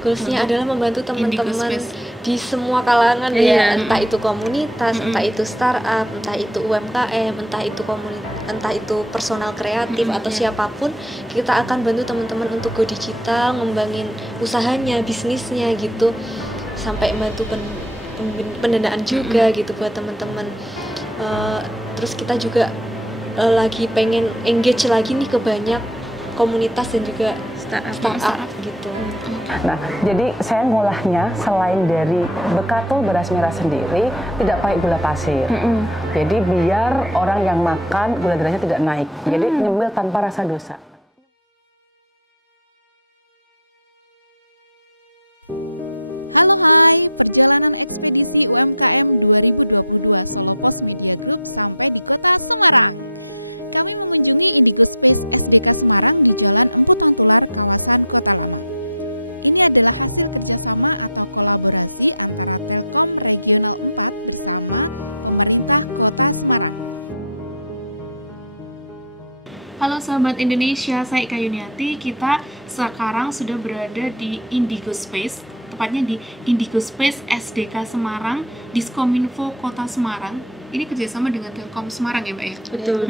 goalsnya adalah membantu Indigo teman-teman Space. di semua kalangan Iya. ya, entah itu komunitas, entah itu startup, entah itu UMKM, entah itu personal kreatif atau siapapun, kita akan bantu teman-teman untuk go digital, ngembangin usahanya, bisnisnya gitu, sampai bantu pendanaan juga gitu buat teman-teman. Terus kita juga lagi pengen engage lagi nih ke banyak komunitas dan juga startup gitu. Nah, jadi saya ngolahnya selain dari bekatul beras merah sendiri tidak pakai gula pasir. Jadi biar orang yang makan gula darahnya tidak naik. Jadi nyemil tanpa rasa dosa. Halo hai, perjalanan ekspedisi UMKM 2022 Solo Pos Media Group sampai di kota Semarang. Kami mengunjungi Indigo Space SDK Semarang di Jalan Empu Tantular, kawasan Kota Lama. Ini adalah hasil kerjasama atau kolaborasi antara Telkom Regional 4 bersama pemerintah Kota Semarang. Halo sahabat Indonesia, saya Ika Yuniati. Kita sekarang sudah berada di Indigo Space, tepatnya di Indigo Space SDK Semarang, Diskominfo Kota Semarang. Ini kerjasama dengan Telkom Semarang ya Mbak ya? Betul.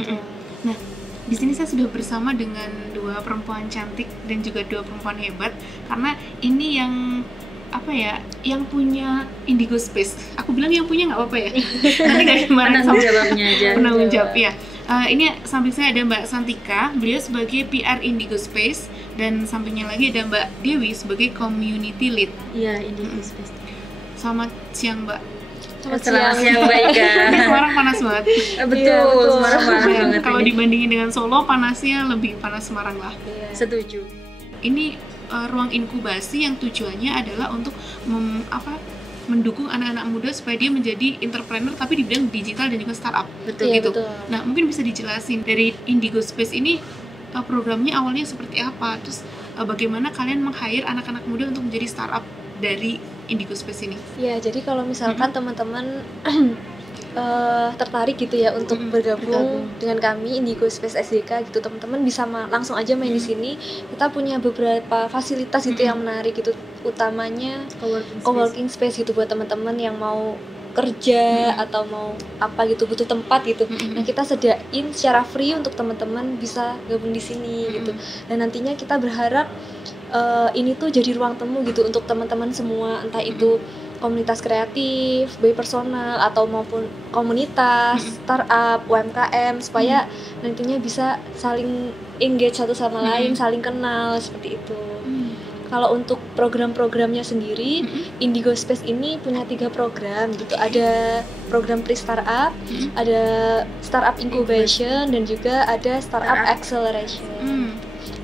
Nah, di sini saya sudah bersama dengan dua perempuan cantik dan juga dua perempuan hebat, karena ini yang yang punya Indigo Space. Aku bilang yang punya nggak apa-apa ya. Nanti nggak dimarahin sama Jawabnya aja. penanggung jawab ya. Ini samping saya ada Mbak Santika, beliau sebagai PR Indigo Space, dan sampingnya lagi ada Mbak Dewi sebagai Community Lead. Iya, Indigo Space. Selamat siang Mbak. Selamat siang Mbak Ika. Ini Semarang panas banget. Betul, Semarang panas banget. Kalau ini. dibandingin dengan Solo, panasnya lebih panas Semarang lah. Setuju. Ini ruang inkubasi yang tujuannya adalah untuk mendukung anak-anak muda supaya dia menjadi entrepreneur tapi di bidang digital dan juga startup. Betul gitu. Betul. Nah, mungkin bisa dijelasin dari Indigo Space ini programnya awalnya seperti apa? Terus bagaimana kalian meng-hire anak-anak muda untuk menjadi startup dari Indigo Space ini? Ya, jadi kalau misalkan teman-teman tertarik gitu ya untuk bergabung dengan kami Indigo Space SDK gitu, teman-teman bisa langsung aja main di sini. Kita punya beberapa fasilitas gitu yang menarik gitu, utamanya coworking space gitu buat teman-teman yang mau kerja atau mau apa gitu, butuh tempat gitu. Nah, kita sediain secara free untuk teman-teman bisa gabung di sini gitu. Dan nantinya kita berharap ini tuh jadi ruang temu gitu untuk teman-teman semua, entah itu komunitas kreatif, baik personal atau maupun komunitas, startup, UMKM, supaya nantinya bisa saling engage satu sama lain, saling kenal seperti itu. Kalau untuk program-programnya sendiri, Indigo Space ini punya 3 program gitu. Ada program pre-startup, ada startup incubation, dan juga ada startup acceleration.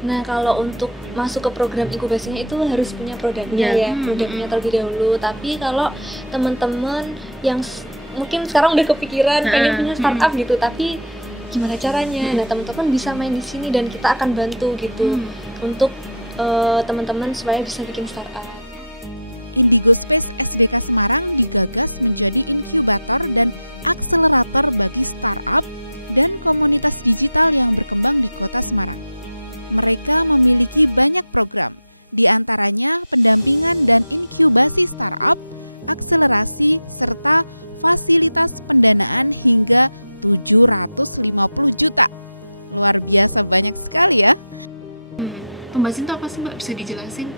Nah, kalau untuk masuk ke program inkubasinya itu harus punya produknya produknya terlebih dahulu. Tapi kalau teman-teman yang mungkin sekarang udah kepikiran pengen punya startup gitu, tapi gimana caranya? Nah, teman-teman bisa main di sini dan kita akan bantu gitu untuk teman-teman supaya bisa bikin startup. Indigo Space SDK Semarang digagas menjadi inkubator dan akselerator bagi startup dan komunitas digital yang berkembang di Kota Semarang. Mereka memiliki banyak program, di antaranya pendampingan dan inkubasi startup, akselerasi, serta fasilitas pendanaan hingga 750 juta. Luar biasa banyak sekali ya. Tumbasin itu apa sih Mbak? Bisa dijelasin?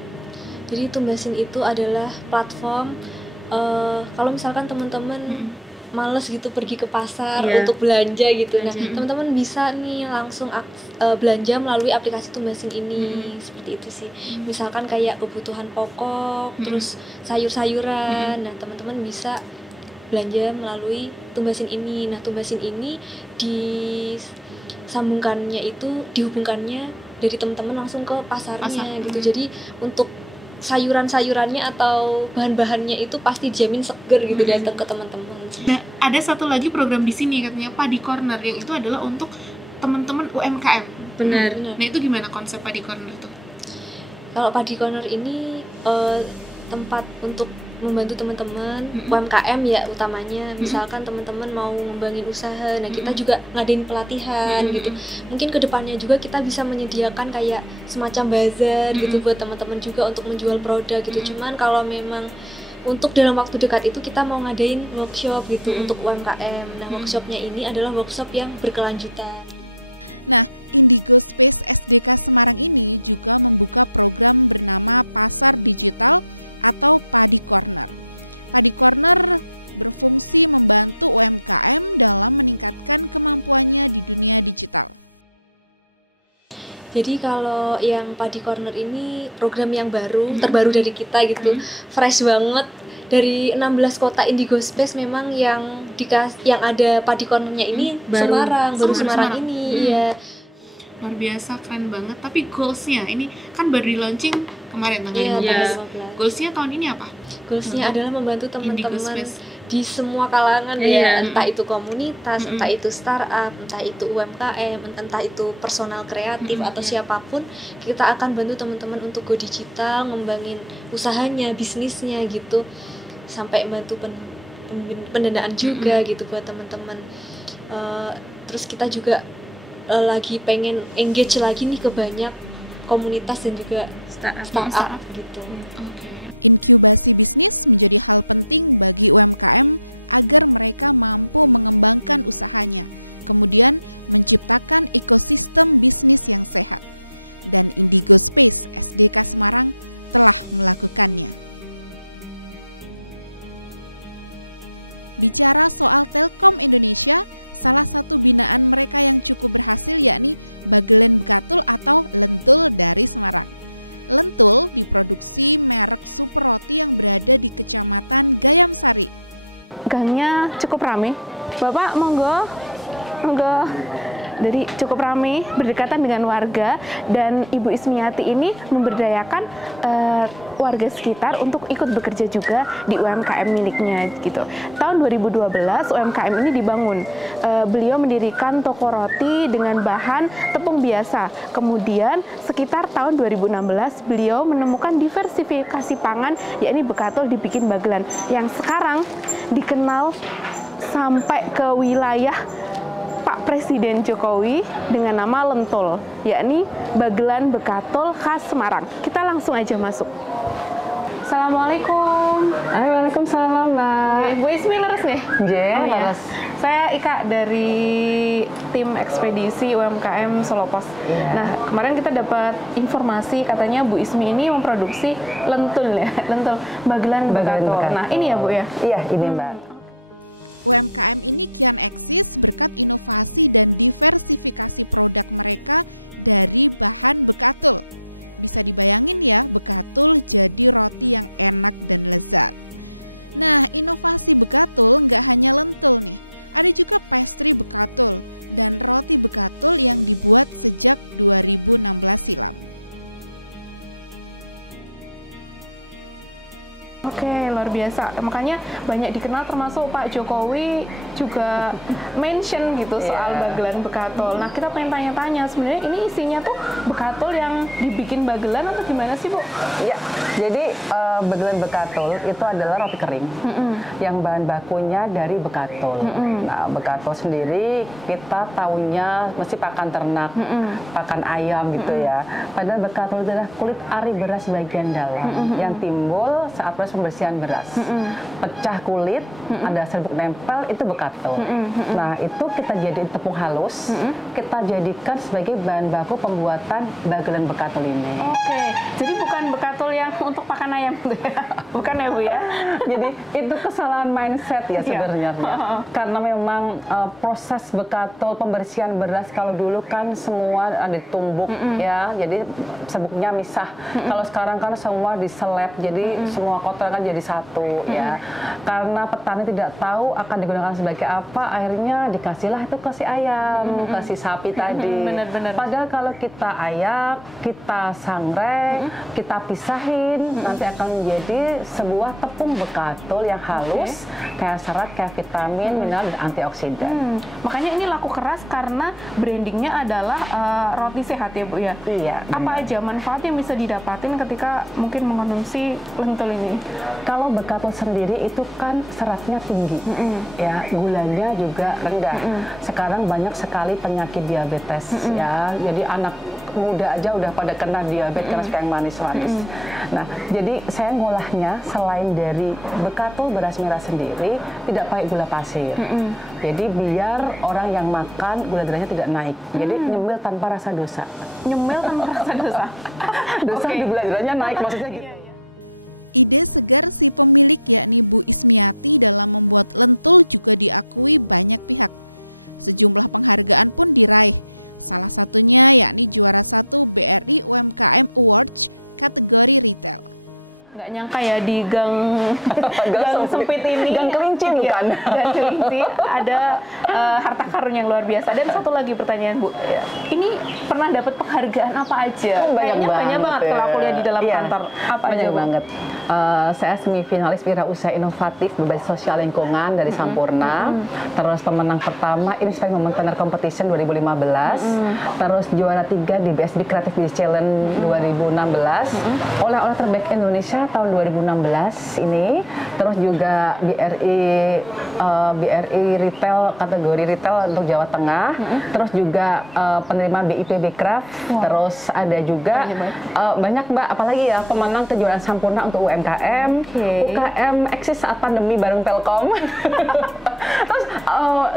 Jadi Tumbasin itu adalah platform kalau misalkan teman-teman males gitu pergi ke pasar untuk belanja gitu. Nah, teman-teman bisa nih langsung belanja melalui aplikasi Tumbasin ini. Seperti itu sih. Misalkan kayak kebutuhan pokok, terus sayur-sayuran. Nah, teman-teman bisa belanja melalui Tumbasin ini. Nah, Tumbasin ini dihubungkannya dari teman-teman langsung ke pasarnya gitu. Jadi untuk sayuran-sayurannya atau bahan-bahannya itu pasti jamin seger gitu datang ke teman-teman. Nah, ada satu lagi program di sini katanya Padi Corner, yang itu adalah untuk teman-teman UMKM. Benar. Nah, itu gimana konsep Padi Corner itu? Kalau Padi Corner ini tempat untuk membantu teman-teman UMKM ya utamanya. Misalkan teman-teman mau ngembangin usaha, nah kita juga ngadain pelatihan gitu. Mungkin kedepannya juga kita bisa menyediakan kayak semacam bazar gitu buat teman-teman juga untuk menjual produk gitu. Cuman kalau memang untuk dalam waktu dekat itu kita mau ngadain workshop gitu untuk UMKM. Nah workshopnya ini adalah workshop yang berkelanjutan. Nah, Indigo Space SDK Semarang ini juga membuka program bernama Pasar Digital atau Padi Corner. Padi Corner berfungsi membantu UMKM dalam meningkatkan kemampuannya di dunia digital. Jadi kalau yang Padi Corner ini program yang terbaru dari kita gitu, fresh banget. Dari 16 kota Indigo Space memang yang ada Padi Corner-nya ini Semarang ini ya. Luar biasa, keren banget. Tapi goals-nya ini kan baru di launching kemarin tanggal 15. Goals-nya tahun ini apa? Goals-nya adalah membantu teman-teman di semua kalangan ya, entah itu komunitas, entah itu startup, entah itu UMKM, entah itu personal kreatif atau siapapun, kita akan bantu teman-teman untuk go digital, ngembangin usahanya, bisnisnya gitu, sampai bantu pendanaan juga gitu buat teman-teman. Terus kita juga lagi pengen engage lagi nih ke banyak komunitas dan juga startup gitu. Inkubasi bisnis menjadi hal penting bagi UMKM agar mereka mampu mengembangkan usahanya, kemudian menciptakan ekosistem bisnis yang sehat. Dan Indigo Space SDK Semarang telah melakukannya. Bicara soal Telkom Indonesia, salah satu binaan mereka yang cukup berhasil yakni Bagelen Bekatul atau Lentul dari Semarang. Lentul diproduksi merek Super Roti yang berada di Kecamatan Gayamsari. Gangnya cukup ramai. Bapak, monggo. Jadi cukup ramai, berdekatan dengan warga, dan Ibu Ismiati ini memberdayakan warga sekitar untuk ikut bekerja juga di UMKM miliknya gitu. Tahun 2012 UMKM ini dibangun. Beliau mendirikan toko roti dengan bahan tepung biasa. Kemudian sekitar tahun 2016 beliau menemukan diversifikasi pangan, yakni Bekatul dibikin Bagelan, yang sekarang dikenal sampai ke wilayah Pak Presiden Jokowi dengan nama Lentul, yakni Bagelan Bekatul khas Semarang. Kita langsung aja masuk. Assalamualaikum. Waalaikumsalam, Mbak. Bu Ismi leres nih? Leres. Saya Ika dari tim ekspedisi UMKM Solo Pos. Nah, kemarin kita dapat informasi katanya Bu Ismi ini memproduksi lentul ya, lentul Bagelan Bekatul. Nah, ini ya Bu ya? Iya, ini Mbak. UMKM ini kian eksis berkat inovasi dan diversifikasi produk mereka dari bahan bekatul. Bisa dibayangin ya, bekatul jadi roti yang enak dan lezat. Nah, inovasi bekatul nggak hanya lentul nih, ada juga pastry bekatul dan roti bekatul yang dibuat sejak 2016 silam. Oke, luar biasa. Makanya banyak dikenal, termasuk Pak Jokowi juga mention gitu soal Bagelan Bekatul. Nah, kita pengen tanya-tanya, sebenarnya ini isinya tuh bekatul yang dibikin bagelan atau gimana sih, Bu? Ya, jadi Bagelan Bekatul itu adalah roti kering yang bahan bakunya dari bekatul. Nah, bekatul sendiri kita taunya mesti pakan ternak, pakan ayam gitu ya. Padahal bekatul adalah kulit ari beras bagian dalam yang timbul saat proses pembersihan beras. Pecah kulit, ada serbuk nempel, itu bekatul. Nah, itu kita jadiin tepung halus, kita jadikan sebagai bahan baku pembuatan Bagelan Bekatul ini. Oke, jadi bukan bekatul yang untuk pakan ayam gitu ya? Bukan ya, Bu ya? Jadi itu kesalahan mindset ya sebenarnya. Karena memang proses bekatul pembersihan beras kalau dulu kan semua ditumbuk ya, jadi serbuknya misah. Kalau sekarang kan semua diseleb, jadi semua kotoran kan jadi satu ya. Karena petani tidak tahu akan digunakan sebagai apa, akhirnya dikasihlah itu ke si ayam, ke si sapi tadi. Bener-bener. Padahal kalau kita ayak, kita sangreng, kita pisahin, nanti akan menjadi ini sebuah tepung bekatul yang halus, kayak serat, kayak vitamin, mineral, dan antioksidan. Makanya ini laku keras karena brandingnya adalah roti sehat ya Bu ya? Iya. Apa aja manfaat yang bisa didapatin ketika mungkin mengkonsumsi lentil ini? Kalau bekatul sendiri itu kan seratnya tinggi, ya gulanya juga rendah. Sekarang banyak sekali penyakit diabetes, ya. Jadi anak muda aja udah pada kena diabetes karena suka yang manis-manis. Nah, jadi saya ngolahnya selain dari bekatul beras merah sendiri tidak pakai gula pasir. Jadi biar orang yang makan gula darahnya tidak naik. Jadi nyemil tanpa rasa dosa. Nyemil tanpa rasa dosa. Dosa di gula darahnya naik maksudnya gitu. Ide segar si pemilik yakni Bu Ismiati dalam membuat lentul juga diakui banyak pihak. Sejumlah penghargaan pun diraih. Salah satunya yakni juara 1 BRI UMKM Awards kategori retail. Nggak nyangka ya di gang sempit ini, gang kelinci bukan? Gang kelinci ada harta karun yang luar biasa. Dan satu lagi pertanyaan Bu, ini pernah dapat penghargaan apa aja? Kayaknya banyak banget kalau aku lihat di dalam kantor. Apa banyak aja Bu? banget. Saya semifinalis wirausaha inovatif berbasis sosial lingkungan dari Sampurna. Terus pemenang pertama Inspiring Mompreneur Competition 2015. Terus juara 3 di BSB Creative Business Challenge 2016. Oleh-oleh terbaik Indonesia tahun 2016 ini. Terus juga BRI Retail kategori retail untuk Jawa Tengah. Terus juga penerima BIP Craft. Terus ada juga banyak Mbak, apalagi ya pemenang kejuaraan Sampurna untuk UMKM, UKM eksis saat pandemi bareng Telkom. Terus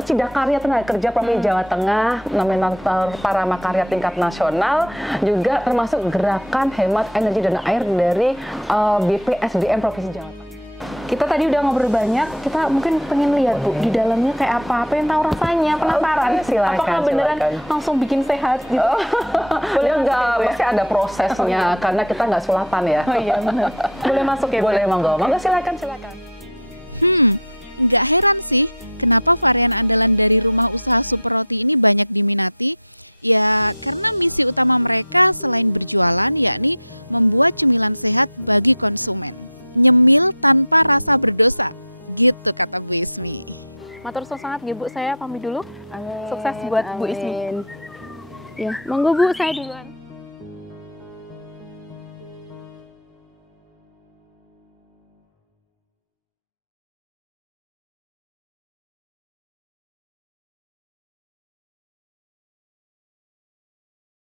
Cidakarya Tenaga Kerja Provinsi Jawa Tengah, nominator para makarya tingkat nasional, juga termasuk gerakan hemat energi dan air dari BPSDM Provinsi Jawa Tengah. Kita tadi udah ngobrol banyak, kita mungkin pengen lihat Bu, di dalamnya kayak apa, pengen tahu rasanya, penasaran. Silakan, apakah beneran langsung bikin sehat gitu? Boleh enggak, pasti ada prosesnya, karena kita nggak sulapan ya. Oh iya benar. Boleh masuk ya Bu? Boleh, monggo silakan. Nggak heran sih kenapa varian andalan dari rumah usaha Super Roti ini banyak diminati. Ya karena misi utama mereka selain berjualan yakni membuat cemilan sehat bagi konsumen. Nyemil tanpa rasa berdosa, gitu kata Bu Ismi. Matur suwun sangat Bu, saya pamit dulu. Amin. Sukses buat Bu Ismi. Ya, monggo Bu, saya duluan.